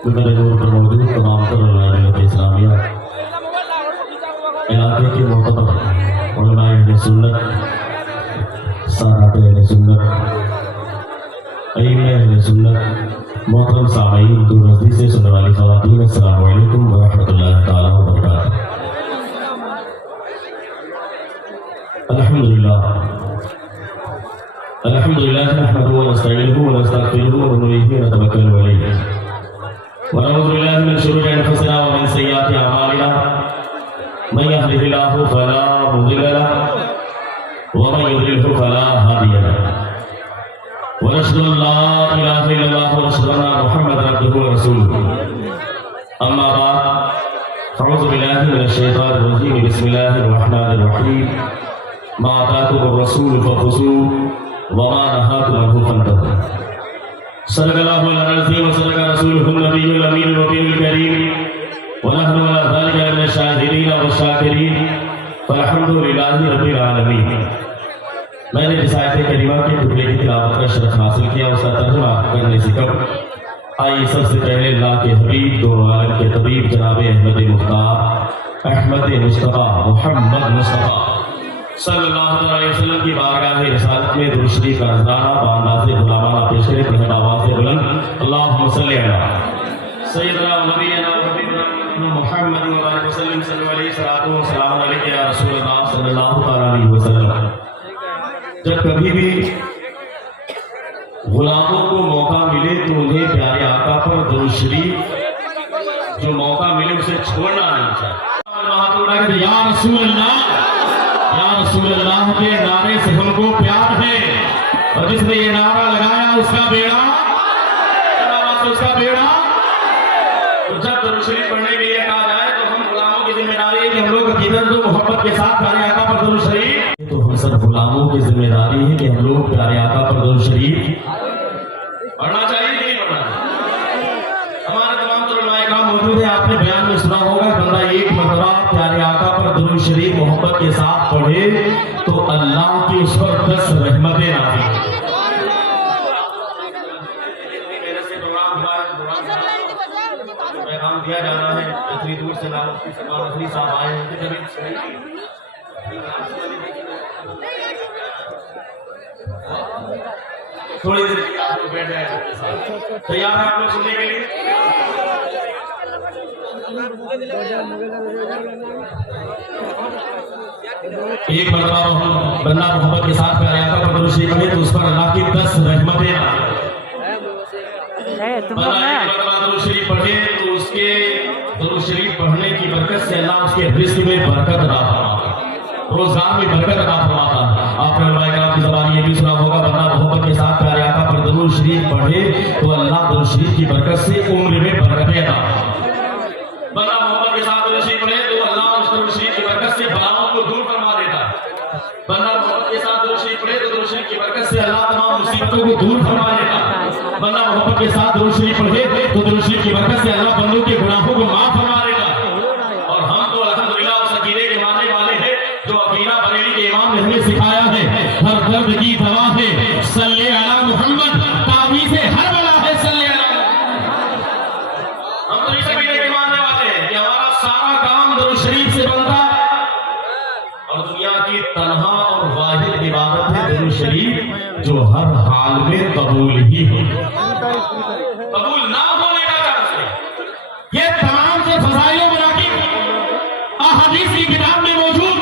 मेरे नूर पर मौजूद तमाम तर इस्लामिया इलाके के मोहतरम उलमाए अहले सुन्नत, सादात अहले सुन्नत, अइम्मा अहले सुन्नत, मोहतरम सामीईन, दूर नज़दीक से सुनने वाली ख़वातीन, अस्सलामु अलैकुम व रहमतुल्लाहि तआला व बरकातुहू। अल्हम्दुलिल्लाह नहमदुहु व नस्तईनुहु व नस्तगफिरुहु व नु'मिनु बिही व नतवक्कलु अलैहि व नऊज़ु बिल्लाहि मिन शुरूरि अनफुसिना व मिन सय्यिआति अअमालिना मन यहदिहिल्लाहु फला मुदिल्ल लहु व मन युद्लिलहु फला हादिय लहु व नशहदु अन ला इलाहा इल्लल्लाह व नशहदु अन्ना मुहम्मदन अब्दुहु व रसूलुहु। अम्मा बाद, अऊज़ु बिल्लाहि मिनश शैतानिर रजीम, बिस्मिल्लाहिर रहमानिर रहीम। मा आताकुमुर रसूल फखुज़ूहु व मा नहाकुम अन्हु फंतहू। सल्लल्लाहु अलैहि व सल्लम रसूलुहुन नबियुल अमीन व नबीयुल करीम व नहनु अला ज़ालिका मिनश शाहिदीन व शाकिरीन वल्हम्दुलिल्लाहि रब्बिल आलमीन। मैंने जिस आयत करीमा के टुकड़े की तिलावत का शरफ हासिल किया, उसका तर्जुमा करने से कब आइए सबसे पहले अल्लाह के हबीब, दोनों आलम के तबीब जनाब अहमद मुख्तार अहमद मुस्तफ़ा मोहम्मद मुस्तफ़ा सल्लल्लाहु अलैहि वसल्लम की बारगाह रिसालत में दुरूद शरीफ का नज़राना बांदाज़े गुलामाना पेश करें। पहले आवाज़ से बुलंद अल्लाहुम्मा सल्लि अला सय्यिदना व नबीना व हबीबना मुहम्मद व आलिहि वसल्लम सल्लल्लाहु अलैहि व सल्लम अलैहि या रसूलल्लाह सल्लल्लाहु अलैहि वसल्लम। जब कभी भी गुलामों को मौका मिले तो उन्हें प्यारे आका पर दुरूद शरीफ जो मौका मिले उसे छोड़ना नहीं चाहिए। या रसूल अल्लाह के नारे से हमको प्यार है, और जिसने ये नारा लगाया उसका बेड़ा तो जब दुरूद शरीफ पढ़ने के लिए कहा जाए तो हम गुलामों की जिम्मेदारी है कि हम लोग अकीदत और मोहब्बत के साथ प्यारे आका पर दुरूद शरीफ, तो हम सब गुलामों की जिम्मेदारी है कि हम लोग प्यारे आका पर दुरूद शरीफ पढ़ना चाहिए कि नहीं पढ़ना चाहिए। हमारे तमाम उलमाए किराम मौजूद है, आपने बयान में सुना होगा, बंदा एक मरतबा प्यारे आका पर दुरूद शरीफ मोहब्बत के साथ पढ़े तो अल्लाह की उस पर 10 रहमतें नाज़िल। पैगाम दिया जाना है, इतनी दूर से ना मुफ्ती सलमान नकवी साहब आए हैं, थोड़ी देर आप लोग बैठ जाए। तैयार है आप लोग सुनने के लिए? एक मरतबा बंदा मोहब्बत के साथ प्यारे आका पर दुरूद शरीफ पढ़े तो उस पर अल्लाह की 10 रहमतें दुरूद शरीफ पढ़े तो उसके दुरूद शरीफ पढ़ने की बरकत से अल्लाह उसके रिज़्क़ में बरकत अता फरमाता, रोज़गार में बरकत अता फरमाता। आपने उलमाए किराम की ज़बान ये भी सुना होगा, बंदा मोहब्बत के साथ प्यारे आका पर दुरूद शरीफ पढ़े तो अल्लाह दुरूद शरीफ की बरकत से उम्र में बरकतें अता फरमाता। बंदा मोहब्बत के साथ दुरूद शरीफ पढ़े तो अल्लाह उस दुरूद शरीफ की बरकत से बलाओं को दूर फरमा देता। बंदा मोहब्बत के साथ दुरूद शरीफ पढ़े तो दुरूद शरीफ की बरकत से अल्लाह तमाम मुसीबतों को दूर फरमा देता। बंदा मोहब्बत के साथ दुरूद शरीफ पढ़े तो दुरूद शरीफ की बरकत से अल्लाह बंदों के गुनाहों को माफ फरमा देगा। और हम तो अल्हम्दुलिल्लाह उस अकीदे के मानने वाले हैं जो अकीदा बरेली के इमाम ने हमें सिखाया है, हर दर्द की दवा है सल्ले अला मुहम्मद, तावीज़ है हर बला है सल्ले अला। हम तो इस अकीदे के मानने वाले हैं कि हमारा सारा काम दुरूद शरीफ से बनता है, और दुनिया की तन्हा और वाहिद इबादत है दुरूद शरीफ, जो हर हाल में कबूल ही हो, कबूल ना होने का चांस है। ये तमाम से फज़ाइल व मनाक़िब अहादीस की किताब में मौजूद,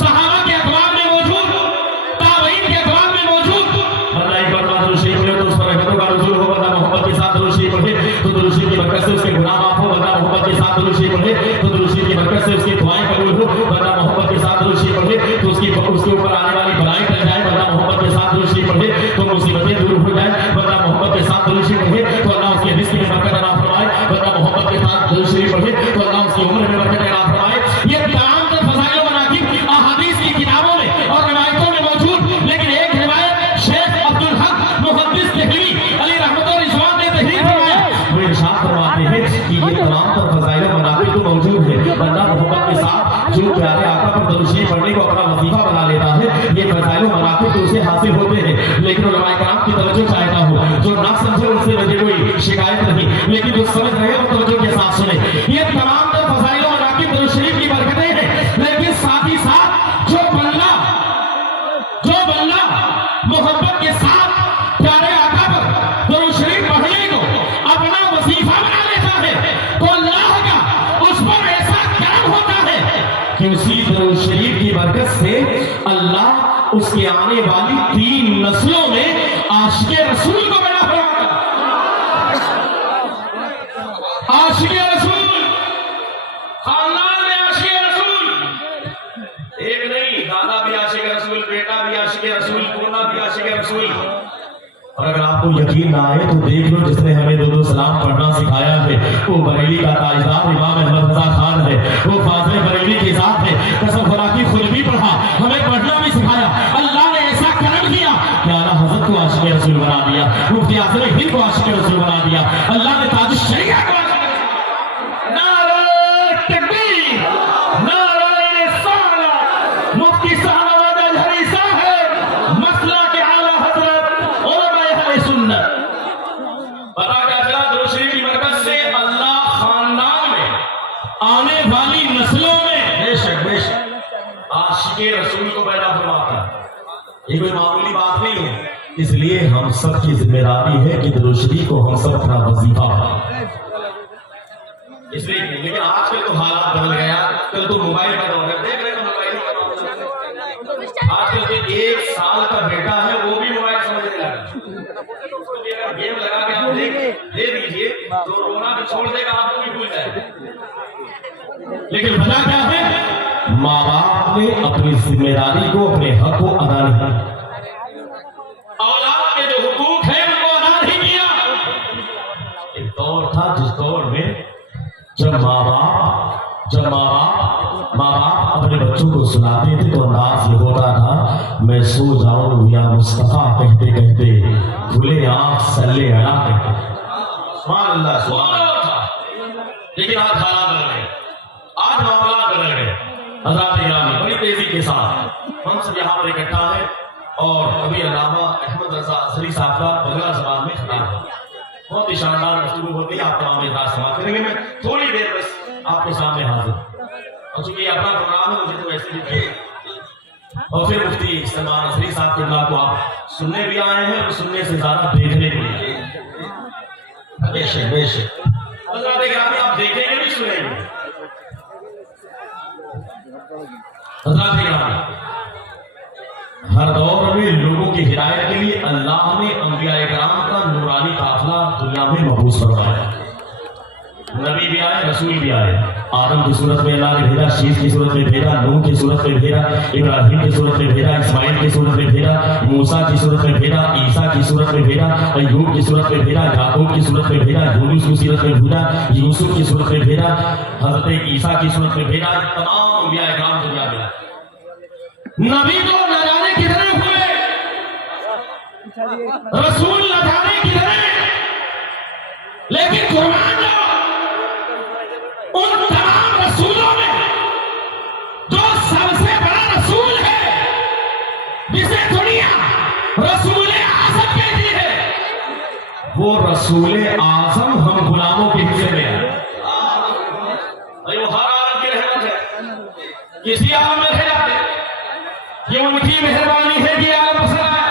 सहाबा के अक़वाल में मौजूद, ताबईन के अक़वाल में मौजूद। बंदा एक बार दुरूद शरीफ पढ़े तो उस पर रहमतों का नुज़ूल हो, बंदा मोहब्बत के साथ दुरूद शरीफ पढ़े तो दुरूद शरीफ की बरकत से उसके गुनाह माफ हो, बंदा मोहब्बत के साथ दुरूद शरीफ पढ़े तो दुरूद शरीफ की बरकत से उसकी दुआएं कबूल हो, बंदा मोहब्बत के साथ दुरूद शरीफ पढ़े तो उसके ऊपर आने वाली बलाएं टल जाए, बंदा मोहब्बत के साथ दुरूद शरीफ पढ़े तो मुसीबतें दूर हो जाए, बंदा मोहब्बत के साथ दुरूद शरीफ पढ़े तो अल्लाह उसके रिज़्क़ में बरकत अता फरमाए, बंदा मोहब्बत के साथ दुरूद शरीफ पढ़े तो अल्लाह उसकी उम्र में बरकत अता फरमाए। ये तमाम तो फज़ाइल व मनाक़िब अहादीस की किताबों में और रिवायतों में मौजूद। लेकिन एक रिवायत शेख अब्दुल हक मुहद्दिस देहलवी अली रहमतुल्लाह रिज़वान ने तहरीर फरमाया, वो इरशाद फरमाते हैं कि ये तमाम तो फज़ाइल व मनाक़िब तो मौजूद है, बंदा मोहब्बत के साथ जो प्यारे आका पर दुरूद शरीफ पढ़ने को अपना वजीफा बना लेता है, ये फज़ाइल व मनाक़िब तो उसे हासिल होते हैं। लेकिन उलमाए किराम की तवज्जो चाहता हूँ, जो ना समझे उनसे मुझे कोई शिकायत नहीं, लेकिन की जो समझ रहे हो तवज्जो के साथ सुने। ये तमाम तो फज़ाइल और मनाक़िब दुरूद शरीफ की बरकतें हैं, लेकिन साथ ही साथ जो बंदा मोहब्बत के साथ प्यारे आका पर दुरूद शरीफ पढ़ने को अपना वजीफा बना लेता है तो अल्लाह का उस पर ऐसा करम होता है कि उसी दुरूद शरीफ की बरकत से अल्लाह उसके आने वाली 3 नस्लों में आशिक़े रसूल को पैदा फरमाता है। आशिक़े रसूल, खानदान में आशिक़े रसूल, एक नहीं, दादा भी आशिक़े रसूल, बेटा भी आशिक़े रसूल, पोता भी आशिक़े रसूल। और अगर आपको यकीन ना आए तो देख लो, जिसने हमें दो सलाम पढ़ना सिखाया है वो बरेली का ताजदार इमाम अहमद रजा खान है, वो फाज़िल बरेली के साथ है। कसम खुदा की खुद भी पढ़ा, हमें पढ़ना भी सिखाया। अल्लाह ने ऐसा करम किया कि आला हज़रत को आशिक़े रसूल बना दिया, मुफ्ती आज़म हिंद को आशिक़े रसूल बना दिया। अल्लाह ने ताज शरीया को मुफ्ती साहब मसला के आला हज़रत उलमाए सुन्नत। पता क्या चला? दुरूद शरीफ की बरकत से अल्लाह खानदान में आने वाली नस्लों में बेशक आशिक़े रसूल को पैदा फरमाता है। ये कोई मामूली बात नहीं है। इसलिए हम सब की जिम्मेदारी है कि दुरूद शरीफ को हम सब अपना वजीफा बनाएं। इसलिए लेकिन आजकल तो हालात बदल गया। कल तो मोबाइल का दौर है, देख रहे हो मोबाइल का। आजकल के 1 साल का बेटा है वो भी मोबाइल समझने लगा। गेम लगा के आप दे दीजिए तो रोना भी छोड़ देगा, आपको भी भूल जाएगा। लेकिन वजह क्या है? माँ बाप ने अपनी जिम्मेदारी को, अपने हक को अदा नहीं किया। औलाद के जो हुकूक है उनको अदा नहीं किया। एक दौर था जिस दौर में जब माँ बाप अपने बच्चों को सुनाते थे तो अंदाज ये होता था, मैं सो जाऊं या मुस्तफा कहते कहते, खुले आंख सल्ले अला कहते। सुभान अल्लाह, सुभान अल्लाह। लेकिन आज हालात बदल गए, आज मामला बदल गए। हज़रात इमाम बड़ी तेजी के साथ हम सब यहाँ पर इकट्ठा है और अभी अल्लामा अहमद रजा अज़हरी साहब का बंगला ज़बान में खिताब है। बहुत ही शानदार गुफ्तगू होती है। आप तमाम इजहार समाप्त करेंगे। मैं थोड़ी देर बस आपके सामने हाजिर, और चूंकि अपना प्रोग्राम है मुझे तो वैसे भी थे। और फिर मुफ्ती सलमान अज़हरी साहब के को आप सुनने भी आए हैं और सुनने से ज्यादा देखने भी आए हैं। बेशक आप देखेंगे भी सुनेंगे। हर दौर में लोगों की हिदायत के लिए अल्लाह ने अंबिया किराम का नूरानी काफिला दुनिया में मबूस फरमाया। नबी भी आए, रसूल भी आए। आदम की सूरत में अल्लाह ने भेजा, शीश की सूरत में भेजा, नूह की सूरत में भेजा, इब्राहिम की सूरत में भेजा, इस्माइल की सूरत में भेजा, मूसा की सूरत में भेजा, ईसा की सूरत में भेजा, अय्यूब की सूरत में भेजा, याकूब की सूरत में भेजा, यूनुस की सूरत में भेजा, यूसुफ की सूरत में भेजा, हजरत ईसा की सूरत में भेजा। तमाम अंबिया किराम दुनिया में नबी तो न जाने कितने हुए, रसूल न जाने कितने, लेकिन कुरान उन तमाम रसूलों में जो सबसे बड़ा रसूल है, जिसे दुनिया रसूल आज़म कहती है, वो रसूल आज़म हम गुलामों के हिस्से में है। वो हर आलम की रहमत है, किसी आलम में रह जाते, ये उनकी मेहरबानी है कि आलम से आया।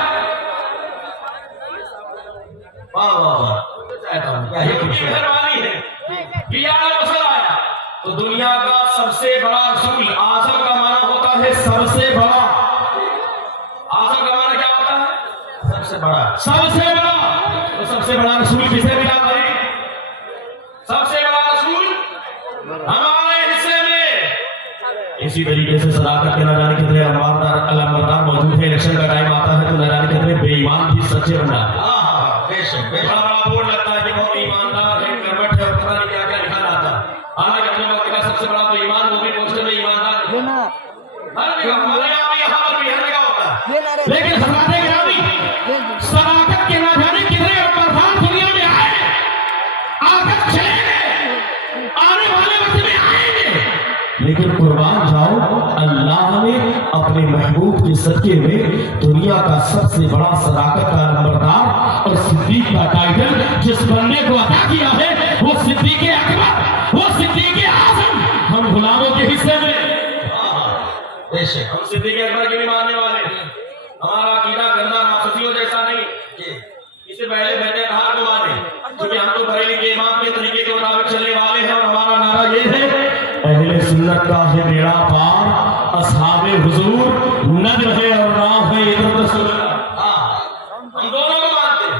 वाह वाह वाह, ये उनकी मेहरबानी है कि आलम से आया। तो दुनिया का सबसे बड़ा रसूल, आज़म का माना होता है सबसे बड़ा। आज़म का माना क्या होता है? सबसे बड़ा, सबसे बड़ा। तो सबसे बड़ा रसूल किसे मिला भाई? सबसे बड़ा रसूल हमारे हिस्से में। इसी तरीके से सदाकत के न जाने कितने अलामतदार मौजूद है। इलेक्शन का टाइम आता है तो न जाने कितने बेईमान भी सच्चे बन जाते हैं। बड़ा बड़ा बोर्ड लगता है कि बहुत ईमानदार है, कर्मठ है, और पता नहीं क्या क्या लिखा जाता है। हालांकि अपने वक्त का सबसे बड़ा तो ईमान, वो भी पोस्टर में ईमानदार हर जगह, हमारे यहाँ भी, यहाँ पर भी हर जगह होता है। लेकिन हज़रात गिरामी सदाकत के न जाने कितने अमरदार दुनिया में आए, आकर चले गए, आने वाले वक्त में आएंगे। फिर कुर्बान जाओ। अल्लाह ने अपने महबूब के सदके में दुनिया का सबसे बड़ा सदाकत का नंबरदार और सिद्दीक का टाइटल जिस बंदे को अता किया है वो सिद्दीक अकबर, वो सिद्दीक आज़म हम गुलामों के हिस्से में। हम सिद्दीक अकबर के भी मानने वाले हैं। हमारा अकीदा गंदा नाफसियों जैसा नहीं। इससे पहले मैंने कहा को माने, क्योंकि हम तो बरेली के इमाम के तरीके के मुताबिक चलने वाले हैं और हमारा नारा ये है, अहले सुन्नत का है बेड़ा पार, असहाबे हुजूर न रहे और ना है इधर सुन्नत। हम दोनों को मानते हैं,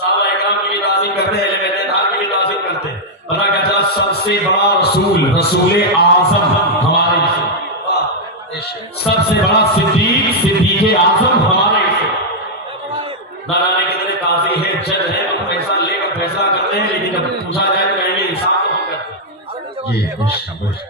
सहाबा इकराम की भी ताज़ीम करते हैं, अहले बैत की भी ताज़ीम करते हैं। पता क्या चला, सबसे बड़ा रसूल रसूल आज़म हमारे, सबसे बड़ा सिद्दीक सिद्दीक आज़म हमारे। ना जाने कितने काजी हैं, जज हैं, तो पैसा लेकर फैसला करते हैं, लेकिन जब पूछा जाए तो कहेंगे इंसाफ तो हम करते हैं।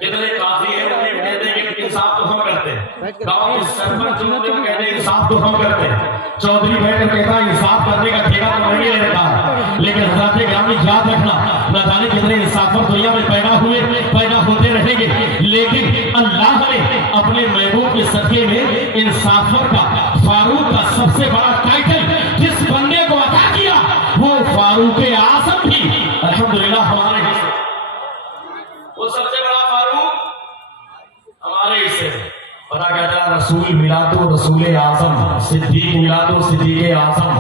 कितने काजी हैं, उन्हें कहते हैं कि इंसाफ तो हम करते हैं। गांव के सरपंच जो होते हैं कहते हैं इंसाफ तो हम करते हैं। चौधरी बैठकर कहता है इंसाफ करने का ठेका तो नहीं ले रखा है, लेकिन हज़रात ग्रामी याद रखना, न जाने कितने इंसाफर दुनिया में पैदा हुए, पैदा होते रहेंगे, लेकिन अल्लाह ने अपने महबूब के सदके में इंसाफर का, फारूक का सबसे बड़ा टाइटल जिस बंदे को अता किया वो फारूक आज़म भी अल्हम्दुलिल्लाह हमारे हिस्से। वो सबसे बड़ा फारूक हमारे हिस्से। पता क्या चला, रसूल मिला तो रसूल आज़म, सिद्दीक मिला तो सिद्दीक आज़म,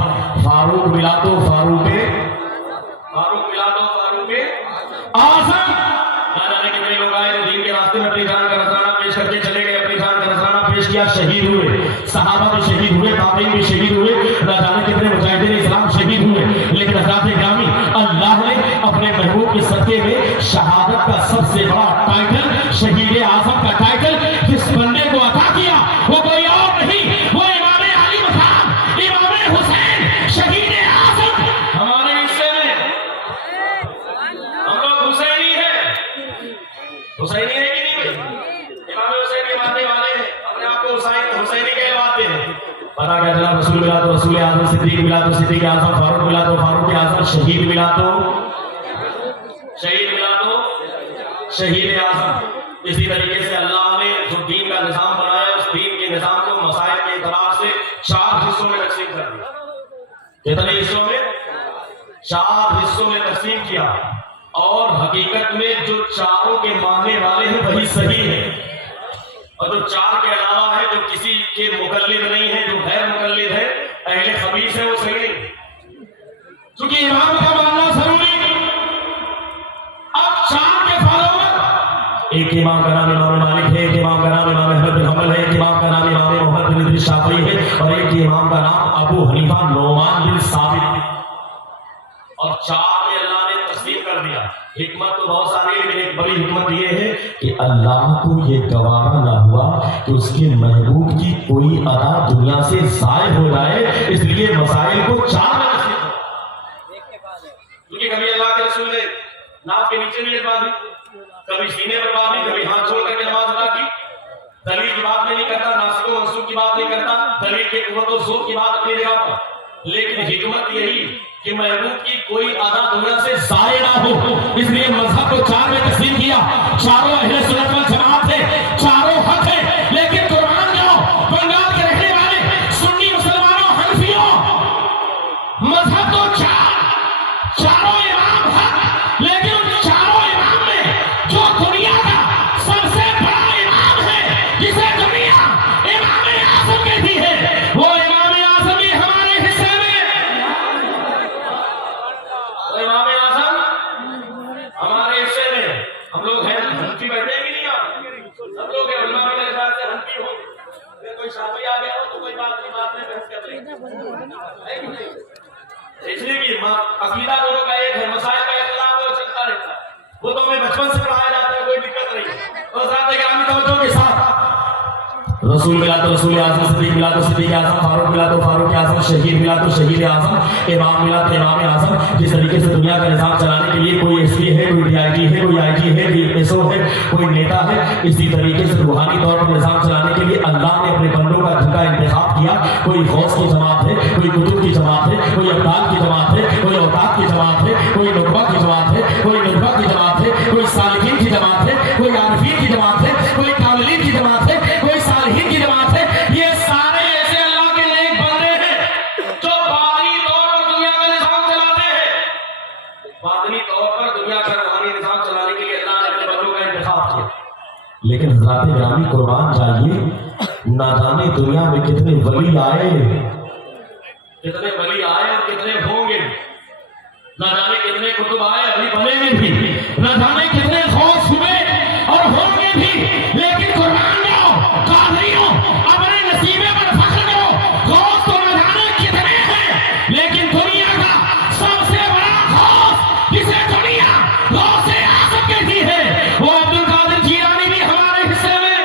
फारूक मिला तो फारूक आज़म। ना जाने कितने लोग आए जो दीन के रास्ते में अपनी जान का नजराना पेश करके चले गए, अपनी जान का नजराना पेश किया, शहीद हुए। सहाबा भी शहीद हुए, ताबईन भी शहीद हुए, ना जाने कितने मुजाहिदीन इस्लाम शहीद हुए। लेकिन हज़रात ग्रामी अल्लाह ने अपने महबूब के सदके में शहादत का सबसे बड़ा टाइटल, शहीद आज़म का टाइटल जिस बंदे को अता किया वो कोई और नहीं, वो इमाम अली मकाम, इमाम हुसैन शहीद आज़म हमारे हिस्से में। हम लोग हुसैनी हैं, हुसैनी है कि नहीं भाई? इमाम हुसैन के मानने वाले हैं, अपने आप को हुसैनी कहलाते हैं। पता क्या चला, रसूल मिला तो रसूल आज़म, सिद्दीक मिला तो सिद्दीक आज़म, फारूक मिला तो फारूक आज़म, शहीद मिला तो शहीद आज़म। इसी तरीके से अल्लाह ने जो दीन का निजाम बनाया, उस दीन के निजाम को मसाइल के एतबार से 4 हिस्सों में तकसीम कर दिया। कितने हिस्सों में? 4 हिस्सों में तकसीम किया। और हकीकत में जो चारों के मानने वाले हैं वही सही है, और जो 4 के अलावा है, जो किसी के मुकल्लिद नहीं है, जो गैर मुकल्लिद है, अहले खबीस है, वो सही नहीं। क्योंकि इमाम का मानना जरूरी। अब 4 के फॉलोवर, एक इमाम का नाम इमाम मालिक है, एक इमाम का नाम इमाम अहमद बिन हंबल है, एक इमाम का नाम इमाम मोहम्मद बिन इदरीस शाफई है, और एक इमाम का नाम अबू हनीफा नोमान बिन साबित है। और 4 में अल्लाह ने तस्लीम कर दिया। हिकमत तो बहुत सारी है, लेकिन एक बड़ी हिकमत ये है कि अल्लाह को ये गवारा ना हुआ कि उसके महबूब की कोई अदा दुनिया से ज़ाय हो जाए, इसलिए मसाइल को 4 में तस्लीम किया। क्योंकि कभी अल्लाह के रसूल ने नाक के नीचे नहीं बांधी, कभी सीने पर बांधी, कभी हाथ छोड़ करके नमाज अदा की। दलील की बात नहीं करता, नासिक मंसूब की बात नहीं करता, दलील के कुव्वत और ज़ोर की बात अपनी जगह पर, लेकिन हिकमत यही कि महबूब की कोई अदा दुनिया से ज़ाय ना हो, इसलिए मजहब को 4 में तकसीम किया। चारों अहले सुन्नत वल जमात है, चारों हक है। लेकिन कुरान जाओ, बंगाल के रहने वाले सुन्नी मुसलमानों, हनफियों, मजहब तो 4, चारों इमाम हक, लेकिन उन चारों इमाम में जो दुनिया का सबसे बड़ा इमाम है, जिसे दुनिया इमाम आज़म कहती है, वो इमाम आज़म ही हमारे हिस्से में। इमाम आज़म हमारे हिस्से में। हम लोग हैं हनफी, बैठेंगे नहीं आप सब लोग हैं, उलमा के लिहाज से हनफी हो। कोई शाफी आ गया हो तो कोई बात नहीं, बात में बहस कर लेंगे, इसलिए कि अकीदा दोनों का एक है, मसाइल का इख्तिलाफ है, वो चलता रहता है। वो तो हमें बचपन से पढ़ाया जाता है, कोई दिक्कत नहीं है। तो हज़रात गिरामी तवज्जो के साथ, रसूल मिला तो रसूल आज़म, सिद्दीक मिला तो सिद्दीक आज़म, फारूक मिला तो फारूक आज़म, शहीद मिला तो शहीद आज़म, इमाम मिला तो इमाम आज़म। जिस तरीके से दुनिया का निज़ाम चलाने के लिए कोई एसपी है, कोई डीआईजी है, कोई आईजी है, कोई एसओ है, कोई नेता है, इसी तरीके से रूहानी तौर पर निज़ाम चलाने के लिए अल्लाह ने अपने बंदों का जिनका इंतखाब किया। कोई गौस की जमात है, कोई कुतुब की जमात है, कोई अब्दाल की जमात है, कोई औताद की जमात है, कोई नुकबा की जमात है, कोई नुकबा की जमात है, कोई सालिकीन की जमात है, कोई आरिफीन की जमात है, कोई लेकिन हज़रात ग्रामी कुर्बान जाइए, ना जाने दुनिया में कितने वली आए, कितने वली आए और कितने होंगे, ना जाने कितने कुतुब आए अभी बनेंगे भी, ना जाने कितने गौस हुए और होंगे भी, लेकिन कुर्बान जाओ कादरियों, अपने नसीबे पर फख्र करो। गौस तो ना जाने कितने हैं, लेकिन दुनिया का सबसे बड़ा गौस जिसे दुनिया गौस से आज़म कहती है, वो अब्दुल कादिर जीलानी भी हमारे हिस्से में,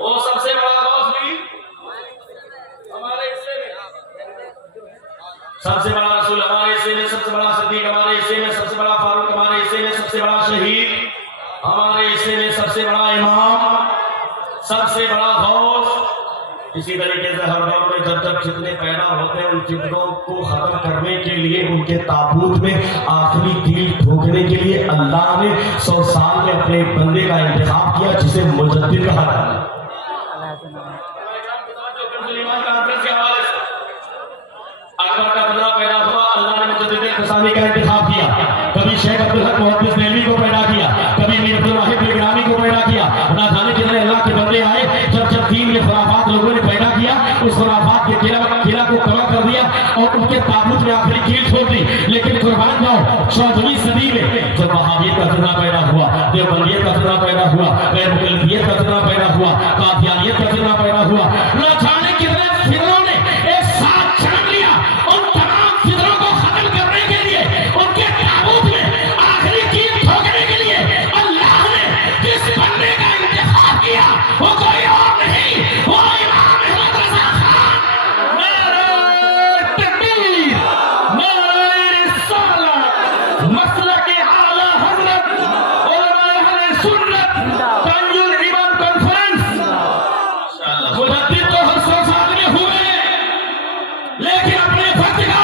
वो सबसे बड़ा गौस भी हमारे हिस्से में, सबसे बड़ा रसूल हमारे हिस्से में, सबसे बड़ा सिद्दीक हमारे हिस्से में, सबसे बड़ा फारूक हमारे हिस्से में, सबसे बड़ा शहीद हमारे हिस्से में, सबसे बड़ा इमाम, सबसे बड़ा गौस। इसी तरीके से हर दौर में जब जब जितने पैदा होते हैं उन जितनों को खत्म करने के लिए उनके ताबूत में आखिरी कील ठोकने के लिए अल्लाह ने 100 साल में अपने बंदे का इंतखाब किया जिसे मुजद्दिद कहा जाता है। अकबर का बदला पैदा हुआ, अल्लाह ने मुजद्दिद इंतसामी का इंतखाब किया। कभी शेख अब्दुल हक मुहद्दिस देहलवी को पैदा किया, कभी मीर अब्दुल वाहिद गिलानी को पैदा किया। ना जाने कितने अल्लाह के बंदे आए, जब जब दीन में खुराफात लोगों ने पैदा किया, उस खुराफात के किला को कमा कर दिया और उनके ताबूत में आखिरी कील छोड़ दी। लेकिन कुर्बान जाओ 14वीं सदी में जब वहाबियत का फितना पैदा हुआ, देवबंदियत का फितना पैदा हुआ, गैर-मुकल्लदियत का फितना पैदा हुआ, कादियानियत का फितना पैदा हुआ, ना जाने कितने फितनों ने एक साथ जन्म लिया। उन तमाम फितनों को खत्म करने के लिए, उनके ताबूत में आखिरी कील ठोकने के लिए अल्लाह ने जिस बंदे का इंतखाब किया वो कोई और नहीं, वो इमाम अहमद रज़ा खान। नारे तकबीर, नारे रिसालत, मसलक-ए आला हज़रत, उलमाए अहले सुन्नत, ताजुल इमाम कॉन्फ्रेंस। मुजद्दिद तो हर 100 साल में हुए, लेकिन अपने वक्त का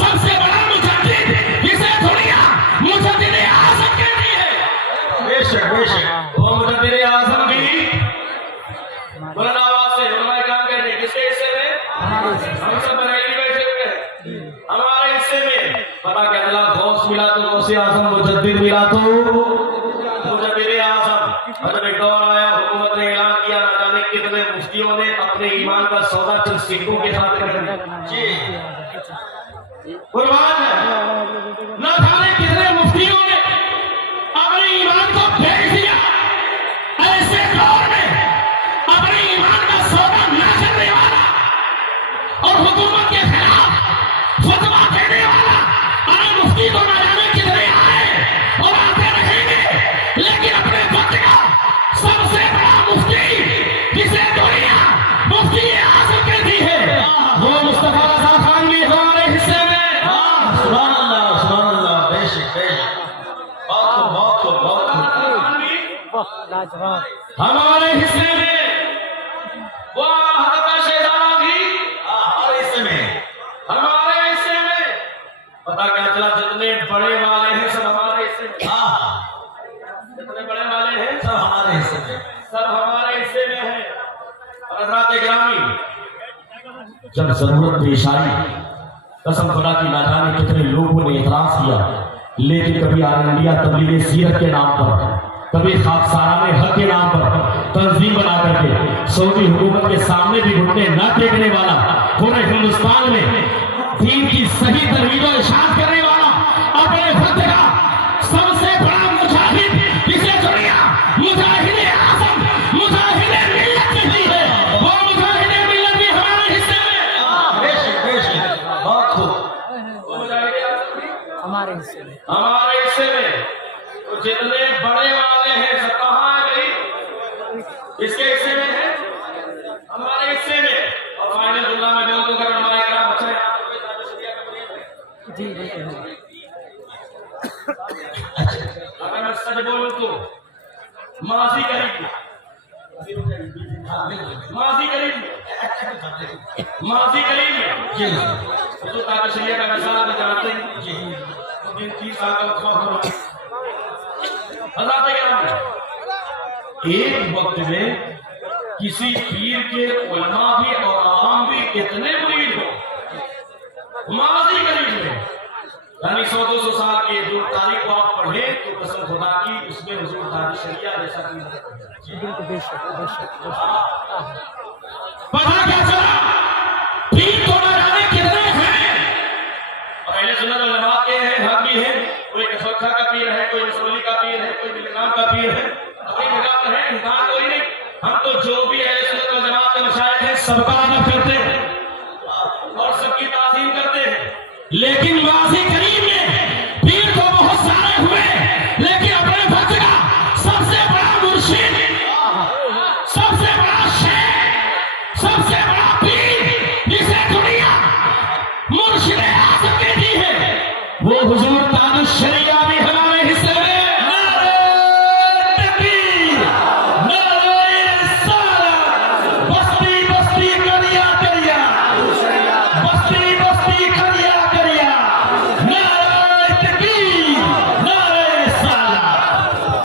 सबसे बड़ा मुजद्दिद जिसे दुनिया मुजद्दिद आज़म कहती है, बेशक बेशक वो मुजद्दिद आज़म भी बुलंद आवाज से उलमाए किराम कहते हैं। किसके हिस्से में? हम सब बरेली बैठे हुए हैं, हमारे हिस्से में पता क्या चला, गौस मिला तो गौसे आज़म, मुजद्दिद मिला तो मुजद्दिद आज़म। मतलब एक दौर आया, हुकूमत ने ऐलान किया, ना जाने कितने मुफ्तियों ने अपने ईमान का सौदा चंद सिक्कों के साथ कर दिया। कुर्बान है, ना जाने कितने मुफ्तियों ने अपने ईमान को बेच दिया। ऐसे दौर में अपने ईमान का सौदा न करने वाला और हुकूमत के खिलाफ फतवा देने वाला अरे मुफ्ती को ना जाने कितने आए और आते रहेंगे, लेकिन अपने वक्त का सबसे बड़ा मुफ्ती जिसे दुनिया मुफ्ती आज़म कहती है, वो मुस्तफा रज़ा खान भी हमारे हिस्से में। सुभान अल्लाह, सुभान अल्लाह, बेशक बेशक, बहुत लाजवाब हमारे हिस्से में। वो हज़रत का शहजादा भी हमारे हिस्से में, हमारे हिस्से में। पता क्या चला, जितने बड़े वाले हैं सब हमारे हिस्से में। जितने बड़े वाले हैं सब हमारे हिस्से में, सब हमारे हिस्से में है। हज़रात ग्रामी, जब जरूरत पेश आई, कसम खुदा की ना जाने कितने लोगों ने इतराज किया, लेकिन कभी ऑल इंडिया तबलीग सीरत के नाम पर, कभी खाकसारा में हक के नाम पर तंजीम बना करके सऊदी हुकूमत के सामने भी घुटने न टेकने वाला, पूरे हिंदुस्तान में दीन की सही तरवीज और इशाअत करने वाला, अपने वक्त का सबसे बड़ा मुजाहिद जिसे दुनिया मुजाहिद आज़म, मुजाहिद मिल्लत कहती है, वो मुजाहिद मिल्लत भी हमारे हिस्से में। बेशक बेशक, बहुत खूब, वो मुजाहिद आज़म भी हमारे हिस्से में, हमारे हिस्से में। तो जितने बड़े वाले हैं सब कहाँ है भाई? इसके हिस्से में है, हमारे हिस्से में। और फाइनल जुमला में बोल दूंगा, हमारे किराम अच्छा है जी। अगर मैं सच बोलूं तो माजी करीब, माजी करीब, माजी करीब जो ताकि शरिया का मसला आप जानते हैं जी, तो 30 साल का वक्फा हो रहा है। एक वक्त में किसी पीर के उलमा भी और आवाम भी कितने मुरीद हो, माजी करीब में, यानी 100-200 साल के जो तारीख को आप पढ़े तो कसम खुदा की उसमें हुजूर ताज शरिया जैसा की बिल्कुल बेशक पता क्या चला पीर तो न जाने कितने हैं और अहले सुन्नत वल जमात के हैं हक भी है कोई कसौखा का पीर है कोई रसूली का पीर है कोई बिलगाम का पीर है कोई जगह पर है इंसान कोई नहीं हम तो जो भी अहले सुन्नत वल जमात के मशाइख हैं सबका अदब करते हैं और सबकी ताज़ीम करते हैं लेकिन वासी